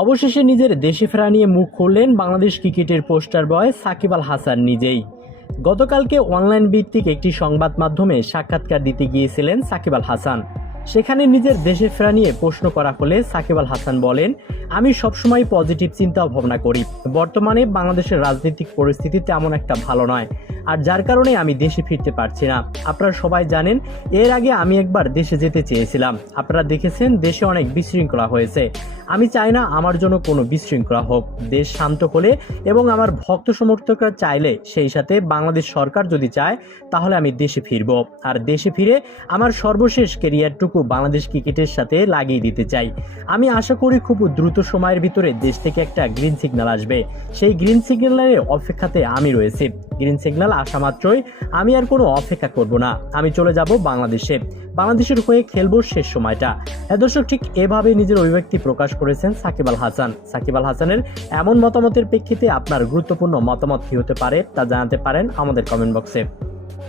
অবশেষে নিজের দেশে ফেরা নিয়ে মুখ খুললেন বাংলাদেশ ক্রিকেটের পোস্টার বয় সাকিব আল হাসান নিজেই। গতকালকে অনলাইন ভিত্তিক একটি সংবাদ মাধ্যমে সাক্ষাৎকার দিতে গিয়েছিলেন সাকিব আল হাসান। সেখানে নিজের দেশে ফেরা নিয়ে প্রশ্ন করা হলে সাকিব আল হাসান বলেন, আমি সবসময় পজিটিভ চিন্তা ভাবনা করি। বর্তমানে বাংলাদেশের রাজনৈতিক পরিস্থিতি তেমন একটা ভালো নয়, আর যার কারণে আমি দেশে ফিরতে পারছি না। আপনারা সবাই জানেন, এর আগে আমি একবার দেশে যেতে চেয়েছিলাম। আপনারা দেখেছেন দেশে অনেক বিশৃঙ্খলা হয়েছে। আমি চাই না আমার জন্য কোনো বিশৃঙ্খলা হোক। দেশ শান্ত হলে এবং আমার ভক্ত সমর্থকরা চাইলে, সেই সাথে বাংলাদেশ সরকার যদি চায়, তাহলে আমি দেশে ফিরব। আর দেশে ফিরে আমার সর্বশেষ ক্যারিয়ারটুকু বাংলাদেশ ক্রিকেটের সাথে লাগিয়ে দিতে চাই। আমি আশা করি খুব দ্রুত সময়ের ভিতরে দেশ থেকে একটা গ্রিন সিগন্যাল আসবে। সেই গ্রিন সিগন্যালের অপেক্ষাতে আমি রয়েছি। গ্রিন সিগন্যাল আসা মাত্রই আমি আর কোনো অপেক্ষা করব না, আমি চলে যাব বাংলাদেশে। বাংলাদেশের হয়ে খেলবো শেষ সময়টা। দর্শক, ঠিক এভাবে নিজের অভিব্যক্তি প্রকাশ করেছেন সাকিব আল হাসান। সাকিব আল হাসানের এমন মতামতের প্রেক্ষিতে আপনার গুরুত্বপূর্ণ মতামত কি হতে পারে তা জানাতে পারেন আমাদের কমেন্ট বক্সে।